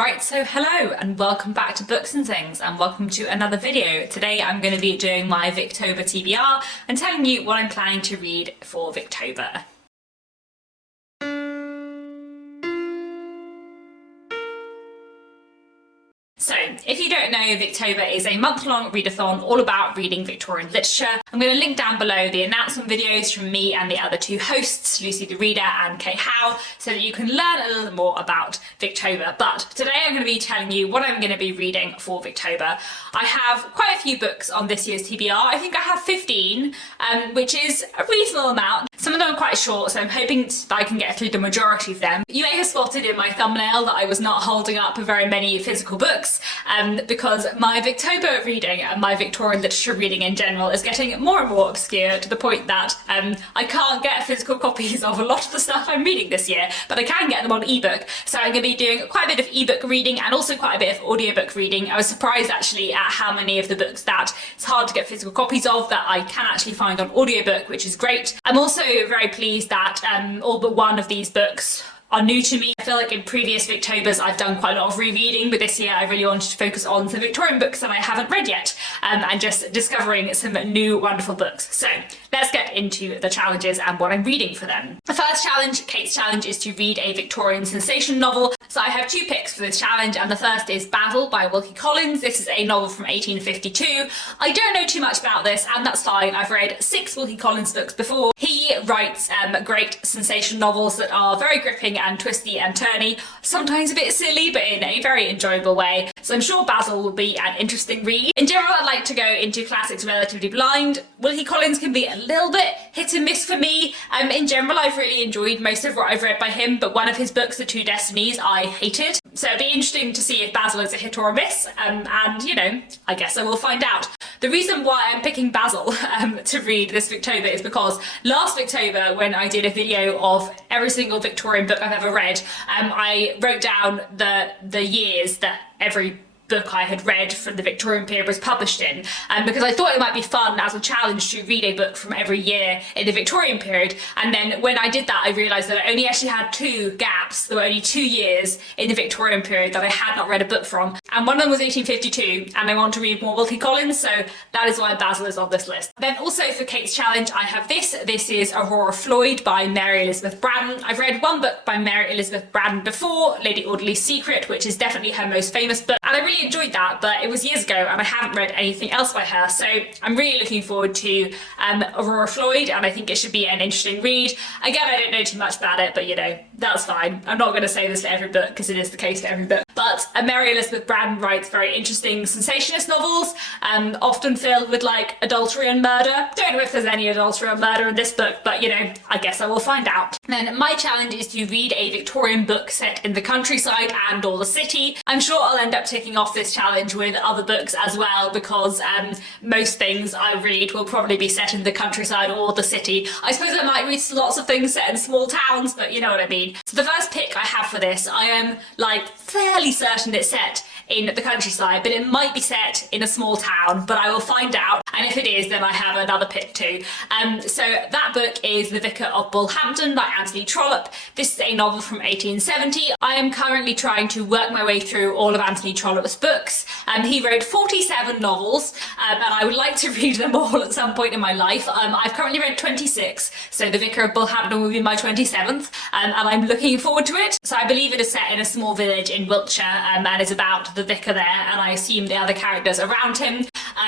Right, so hello and welcome back to Books and Things and welcome to another video. Today I'm going to be doing my Victober TBR and telling you what I'm planning to read for Victober. So, if you don't know, Victober is a month-long readathon all about reading Victorian literature. I'm going to link down below the announcement videos from me and the other two hosts, Lucy the Reader and Kate Howe, so that you can learn a little more about Victober. But today I'm going to be telling you what I'm going to be reading for Victober. I have quite a few books on this year's TBR. I think I have 15, which is a reasonable amount. Some of them are quite short, so I'm hoping that I can get through the majority of them. You may have spotted in my thumbnail that I was not holding up very many physical books, because my Victober reading and my Victorian literature reading in general is getting more and more obscure to the point that I can't get physical copies of a lot of the stuff I'm reading this year, but I can get them on ebook. So I'm going to be doing quite a bit of ebook reading and also quite a bit of audiobook reading. I was surprised actually at how many of the books that it's hard to get physical copies of that I can actually find on audiobook, which is great. I'm also very pleased that all but one of these books are new to me. I feel like in previous Victobers I've done quite a lot of rereading, but this year I really wanted to focus on some Victorian books that I haven't read yet, and just discovering some new wonderful books. So let's get into the challenges and what I'm reading for them. The first challenge, Kate's challenge, is to read a Victorian sensation novel. So I have two picks for this challenge, and the first is Basil by Wilkie Collins. This is a novel from 1852. I don't know too much about this, and that's fine. I've read 6 Wilkie Collins books before. He writes great sensation novels that are very gripping and twisty and turny, sometimes a bit silly, but in a very enjoyable way. So I'm sure Basil will be an interesting read. In general, I like to go into classics relatively blind. Wilkie Collins can be a little bit hit and miss for me. In general, I've really enjoyed most of what I've read by him, but one of his books, The Two Destinies, I hated. So it'd be interesting to see if Basil is a hit or a miss, and you know, I guess I will find out. The reason why I'm picking Basil to read this Victober is because last Victober, when I did a video of every single Victorian book I've ever read, I wrote down the years that every book I had read from the Victorian period was published in, because I thought it might be fun as a challenge to read a book from every year in the Victorian period. And then when I did that, I realised that I only actually had 2 gaps. There were only 2 years in the Victorian period that I had not read a book from, and one of them was 1852, and I want to read more Wilkie Collins, so that is why Basil is on this list. Then also for Kate's challenge, I have this. This is Aurora Floyd by Mary Elizabeth Braddon. I've read one book by Mary Elizabeth Braddon before, Lady Audley's Secret, which is definitely her most famous book, and I really enjoyed that, but it was years ago and I haven't read anything else by her, so I'm really looking forward to Aurora Floyd, and I think it should be an interesting read. Again, I don't know too much about it, but you know, that's fine. I'm not going to say this for every book because it is the case for every book, but Mary Elizabeth Braddon writes very interesting sensationalist novels, often filled with like adultery and murder. Don't know if there's any adultery or murder in this book, but you know, I guess I will find out. Then my challenge is to read a Victorian book set in the countryside and or the city. I'm sure I'll end up ticking off this challenge with other books as well, because most things I read will probably be set in the countryside or the city. I suppose I might read lots of things set in small towns, but you know what I mean. So the first pick I have for this, I am like fairly certain it's set in the countryside, but it might be set in a small town, but I will find out, and if it is, then I have another pick too. So that book is The Vicar of Bullhampton by Anthony Trollope. This is a novel from 1870. I am currently trying to work my way through all of Anthony Trollope's books. He wrote 47 novels, and I would like to read them all at some point in my life. I've currently read 26, so The Vicar of Bullhampton will be my 27th, and I'm looking forward to it. So I believe it is set in a small village in Wiltshire, and is about the vicar there, and I assume the other characters around him,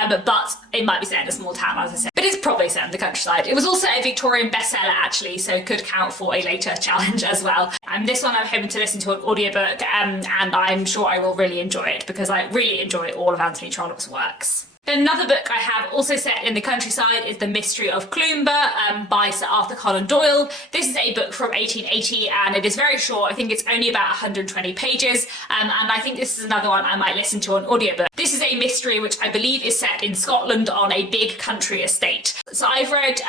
but it might be set in a small town, as I said. But it's probably set in the countryside. It was also a Victorian bestseller actually, so it could count for a later challenge as well. And this one I'm hoping to listen to an audiobook, and I'm sure I will really enjoy it because I really enjoy all of Anthony Trollope's works. Then another book I have also set in the countryside is The Mystery of Cloomber by Sir Arthur Conan Doyle. This is a book from 1880 and it is very short. I think it's only about 120 pages, and I think this is another one I might listen to on audiobook. This is a mystery which I believe is set in Scotland on a big country estate. So I've read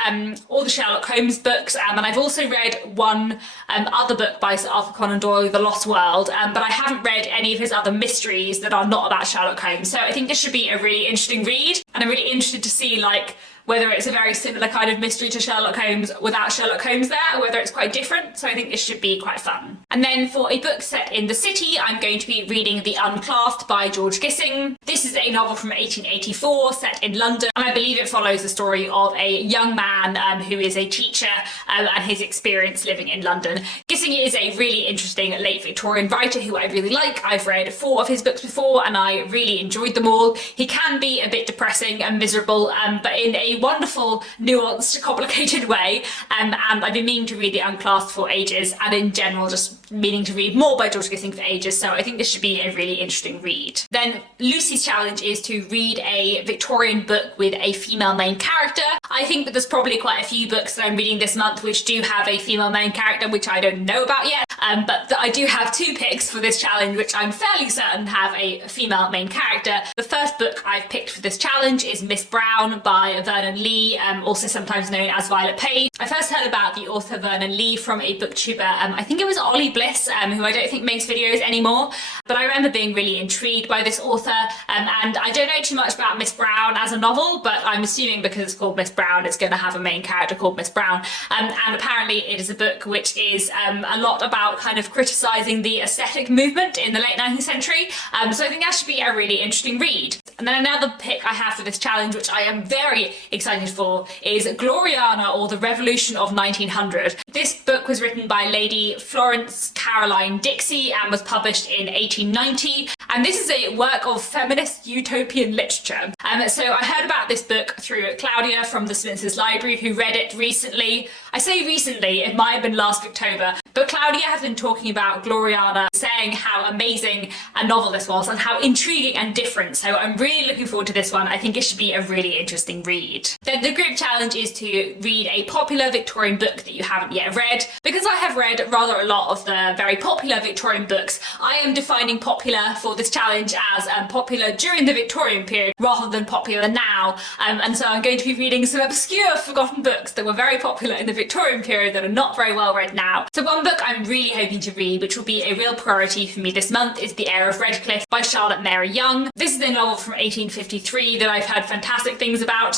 all the Sherlock Holmes books, and I've also read one other book by Sir Arthur Conan Doyle, The Lost World, but I haven't read any of his other mysteries that are not about Sherlock Holmes. So I think this should be a really interesting read. And I'm really interested to see like whether it's a very similar kind of mystery to Sherlock Holmes without Sherlock Holmes there, or whether it's quite different. So I think this should be quite fun. And then for a book set in the city, I'm going to be reading The Unclassed by George Gissing. This is a novel from 1884 set in London, and I believe it follows the story of a young man who is a teacher and his experience living in London. Gissing is a really interesting late Victorian writer who I really like. I've read 4 of his books before and I really enjoyed them all. He can be a bit depressing and miserable, but in a wonderful, nuanced, complicated way, and I've been meaning to read The Unclassed for ages, and in general just meaning to read more by George Gissing for ages, so I think this should be a really interesting read. Then Lucy's challenge is to read a Victorian book with a female main character. I think that there's probably quite a few books that I'm reading this month which do have a female main character, which I don't know about yet, but I do have 2 picks for this challenge which I'm fairly certain have a female main character. The first book I've picked for this challenge is Miss Brown by Vernon Lee, also sometimes known as Violet Page. I first heard about the author Vernon Lee from a booktuber, I think it was Ollie Bliss, who I don't think makes videos anymore, but I remember being really intrigued by this author, and I don't know too much about Miss Brown as a novel, but I'm assuming because it's called Miss Brown it's going to have a main character called Miss Brown, and apparently it is a book which is a lot about kind of criticising the aesthetic movement in the late 19th century, so I think that should be a really interesting read. And then another pick I have for this challenge, which I am very excited for, is Gloriana, or The Revolution of 1900. This book was written by Lady Florence Caroline Dixie and was published in 1890, and this is a work of feminist utopian literature. So I heard about this book through Claudia from the Smithson's Library, who read it recently. I say recently, it might have been last October, but Claudia has been talking about Gloriana, saying how amazing a novel this was and how intriguing and different, so I'm really looking forward to this one. I think it should be a really interesting read. Then the group challenge is to read a popular Victorian book that you haven't yet read. Because I have read rather a lot of the very popular Victorian books, I am defining popular for this challenge as popular during the Victorian period rather than popular now, and so I'm going to be reading some obscure forgotten books that were very popular in the Victorian period that are not very well read now. So one book I'm really hoping to read, which will be a real priority for me this month, is The Heir of Redcliffe by Charlotte Mary Young. This is a novel from 1853 that I've heard fantastic things about,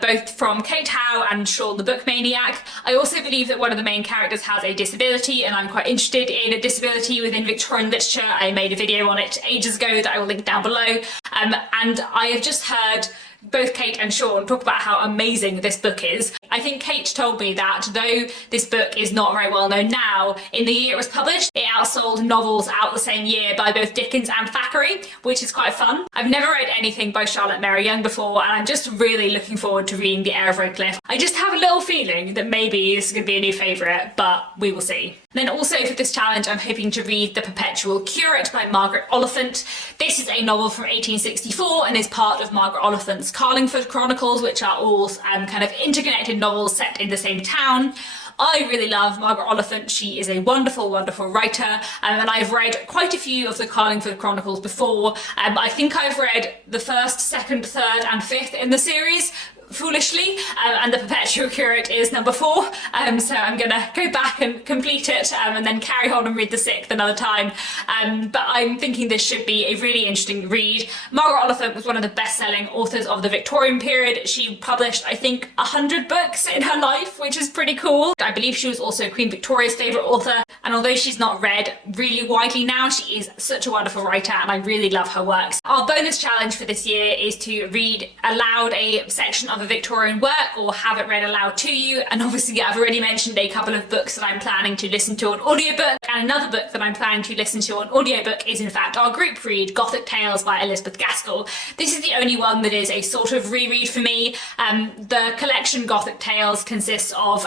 both from Kate Howe and Sean the Book Maniac. I also believe that one of the main characters has a disability, and I'm quite interested in a disability within Victorian literature. I made a video on it ages ago that I will link down below, and I have just heard both Kate and Sean talk about how amazing this book is. I think Kate told me that though this book is not very well known now, in the year it was published, it outsold novels out the same year by both Dickens and Thackeray, which is quite fun. I've never read anything by Charlotte Mary Young before, and I'm just really looking forward to reading The Heir of Redcliffe. I just have a little feeling that maybe this is going to be a new favourite, but we will see. Then also for this challenge, I'm hoping to read The Perpetual Curate by Margaret Oliphant. This is a novel from 1864 and is part of Margaret Oliphant's Carlingford Chronicles, which are all kind of interconnected novels set in the same town. I really love Margaret Oliphant. She is a wonderful, wonderful writer, and I've read quite a few of the Carlingford Chronicles before. I think I've read the 1st, 2nd, 3rd and 5th in the series, foolishly, and The Perpetual Curate is number 4, so I'm gonna go back and complete it and then carry on and read the 6th another time, but I'm thinking this should be a really interesting read. Margaret Oliphant was one of the best-selling authors of the Victorian period. She published, I think, 100 books in her life, which is pretty cool. I believe she was also Queen Victoria's favourite author, and although she's not read really widely now, she is such a wonderful writer and I really love her works. Our bonus challenge for this year is to read aloud a section of a Victorian work or have it read aloud to you, and obviously I've already mentioned a couple of books that I'm planning to listen to on audiobook, and another book that I'm planning to listen to on audiobook is in fact our group read, Gothic Tales by Elizabeth Gaskell. This is the only one that is a sort of reread for me. The collection Gothic Tales consists of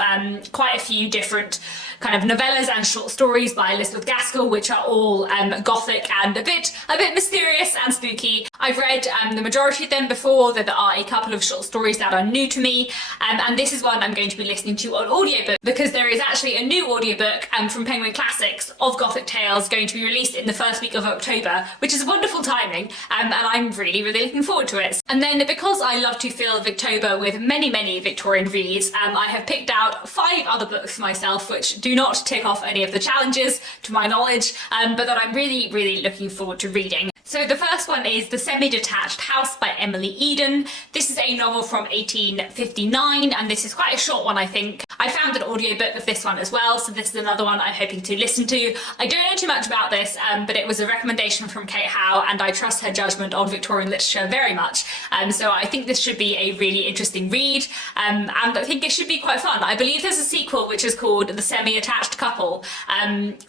quite a few different kind of novellas and short stories by Elizabeth Gaskell, which are all gothic and a bit mysterious and spooky. I've read the majority of them before, though there are a couple of short stories that are new to me, and this is one I'm going to be listening to on audiobook because there is actually a new audiobook from Penguin Classics of Gothic Tales going to be released in the first week of October, which is wonderful timing, and I'm really looking forward to it. And then because I love to fill Victober with many Victorian reads, I have picked out 5 other books for myself which do not tick off any of the challenges to my knowledge, but that I'm really looking forward to reading. So the first one is The Semi-Detached House by Emily Eden. This is a novel from 1859, and this is quite a short one, I think. I found an audiobook of this one as well, so this is another one I'm hoping to listen to. I don't know too much about this, but it was a recommendation from Kate Howe, and I trust her judgment on Victorian literature very much. So I think this should be a really interesting read, and I think it should be quite fun. I believe there's a sequel which is called The Semi-Attached Couple,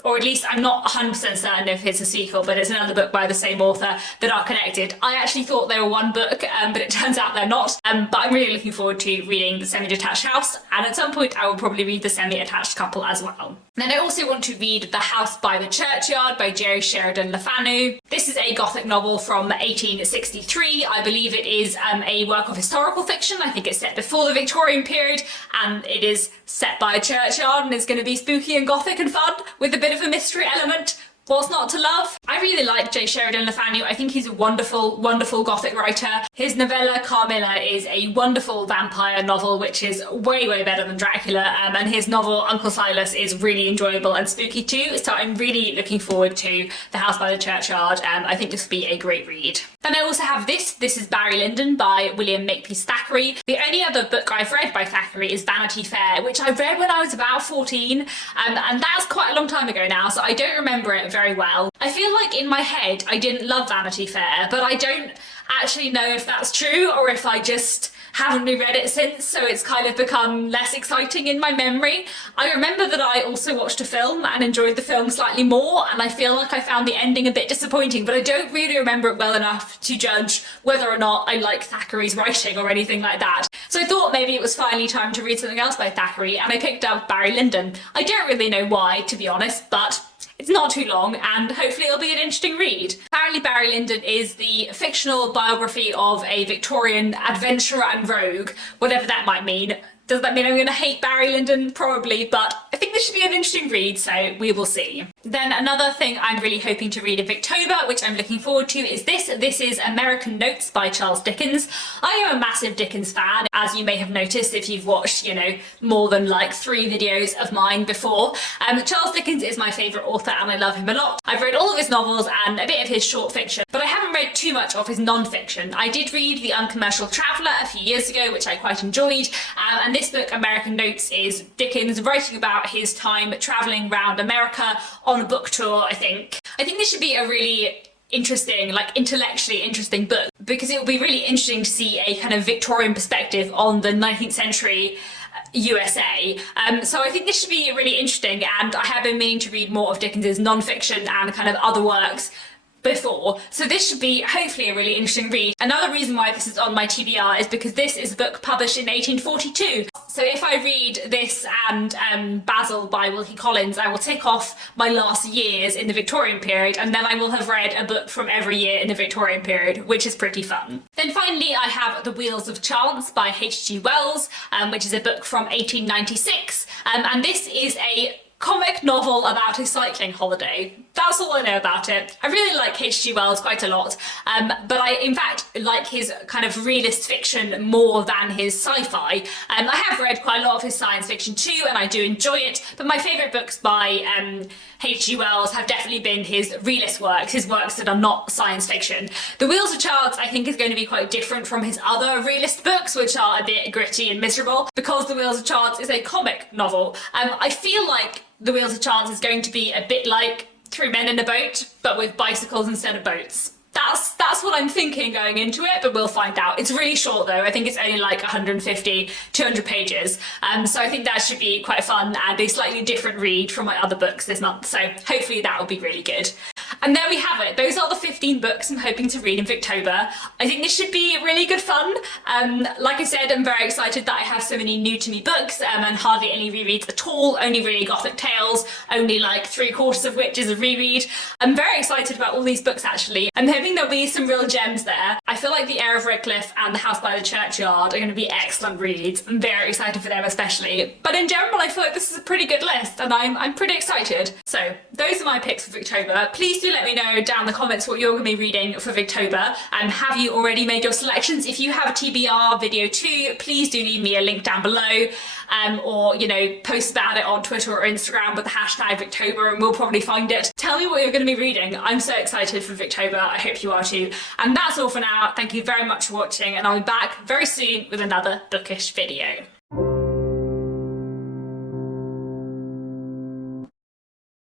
or at least I'm not 100% certain if it's a sequel, but it's another book by the same author that are connected. I actually thought they were one book, but it turns out they're not. But I'm really looking forward to reading The Semi-Detached House, and at some point I will probably read The Semi-Attached Couple as well. Then I also want to read The House by the Churchyard by Jerry Sheridan Le Fanu. This is a Gothic novel from 1863. I believe it is a work of historical fiction. I think it's set before the Victorian period, and it is set by a churchyard, and it's going to be spooky and Gothic and fun with a bit of a mystery element. What's not to love? I really like J. Sheridan Le Fanu. I think he's a wonderful, wonderful Gothic writer. His novella Carmilla is a wonderful vampire novel, which is way, way better than Dracula, and his novel Uncle Silas is really enjoyable and spooky too, so I'm really looking forward to The House by the Churchyard. I think this will be a great read. Then I also have this. This is Barry Lyndon by William Makepeace Thackeray. The only other book I've read by Thackeray is Vanity Fair, which I read when I was about 14, and that's quite a long time ago now, so I don't remember it very well. I feel like in my head I didn't love Vanity Fair, but I don't actually know if that's true or if I just haven't reread it since, so it's kind of become less exciting in my memory. I remember that I also watched a film and enjoyed the film slightly more, and I feel like I found the ending a bit disappointing, but I don't really remember it well enough to judge whether or not I like Thackeray's writing or anything like that. So I thought maybe it was finally time to read something else by Thackeray, and I picked up Barry Lyndon. I don't really know why, to be honest, but it's not too long, and hopefully it'll be an interesting read. Apparently Barry Lyndon is the fictional biography of a Victorian adventurer and rogue, whatever that might mean. Does that mean I'm going to hate Barry Lyndon? Probably, but I think this should be an interesting read, so we will see. Then another thing I'm really hoping to read in Victober, which I'm looking forward to, is this. This is American Notes by Charles Dickens. I am a massive Dickens fan, as you may have noticed if you've watched, more than like 3 videos of mine before. Charles Dickens is my favourite author and I love him a lot. I've read all of his novels and a bit of his short fiction, but I haven't read too much of his non-fiction. I did read The Uncommercial Traveller a few years ago, which I quite enjoyed, and this book, American Notes, is Dickens writing about his time travelling around America on a book tour, I think. I think this should be a really interesting, like intellectually interesting book, because it will be really interesting to see a kind of Victorian perspective on the 19th century USA. So I think this should be really interesting, and I have been meaning to read more of Dickens's non-fiction and kind of other works before, so this should be hopefully a really interesting read. Another reason why this is on my TBR is because this is a book published in 1842. So if I read this and Basil by Wilkie Collins, I will tick off my last years in the Victorian period, and then I will have read a book from every year in the Victorian period, which is pretty fun. Then finally I have The Wheels of Chance by H.G. Wells, which is a book from 1896, and this is a comic novel about a cycling holiday. That's all I know about it. I really like H.G. Wells quite a lot, but I in fact like his kind of realist fiction more than his sci-fi. I have read quite a lot of his science fiction too, and I do enjoy it, but my favourite books by H.G. Wells have definitely been his realist works, his works that are not science fiction. The Wheels of Chance I think is going to be quite different from his other realist books, which are a bit gritty and miserable, because The Wheels of Chance is a comic novel. I feel like The Wheels of Chance is going to be a bit like Three Men in a Boat, but with bicycles instead of boats. That's what I'm thinking going into it, but we'll find out. It's really short though. I think it's only like 150, 200 pages. So I think that should be quite fun and a slightly different read from my other books this month. So hopefully that will be really good. And there we have it. Those are the 15 books I'm hoping to read in Victober. I think this should be really good fun. Like I said, I'm very excited that I have so many new to me books and hardly any rereads at all, only really Gothic tales, only like 3/4 of which is a reread. I'm very excited about all these books actually. I'm hoping there'll be some real gems there. I feel like The Heir of Redcliffe and The House by the Churchyard are going to be excellent reads. I'm very excited for them especially. But in general, I feel like this is a pretty good list and I'm pretty excited. So those are my picks for Victober. Please do let me know down in the comments what you're going to be reading for Victober, and have you already made your selections? If you have a TBR video too, please do leave me a link down below. or, you know, post about it on Twitter or Instagram with the hashtag Victober and we'll probably find it. Tell me what you're going to be reading. I'm so excited for Victober. I hope you are too. And that's all for now. Thank you very much for watching and I'll be back very soon with another bookish video.